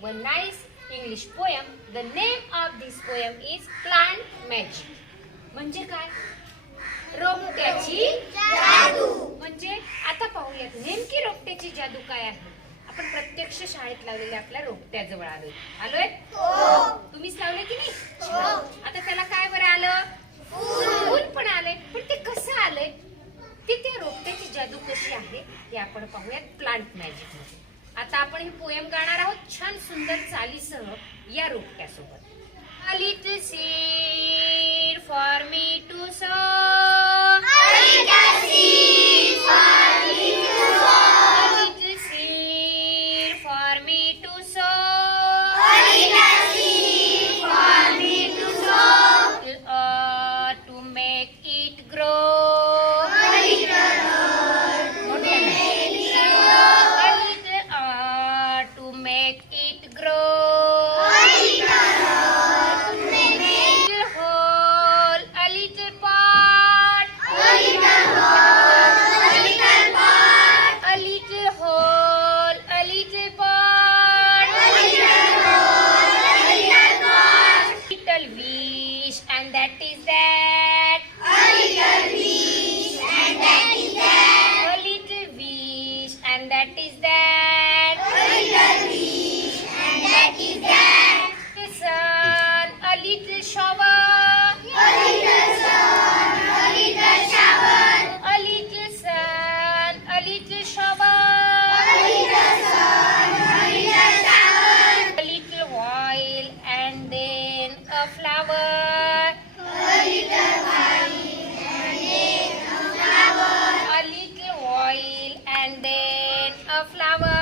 one nice English poem. The name of this poem is Plant Magic. म्हणजे काय? रोपट्याची जादू. म्हणजे आता पाहूयात नेमकी रोपट्याची जादू काय आहे? आपण प्रत्यक्ष शाळेत लावलेल्या आपल्या रोपट्याजवळ आलोय. आलोय? तुम्हीच लावले की नाही? आता त्याला काय बरं आलं? फूल. पण आलंय. पण ते कसं आलंय? ते त्या रोपट्याची जादू कशी आहे? हे आपण पाहूयात प्लांट मॅजिकमध्ये. आता आपण ही पोयम गाणार आहोत छान सुंदर चालीसह या रोपट्यासोबत. अलीच फॉर मी टू सो अलीच make it grow. a flower. A little and then a flower. A little oil and then a flower.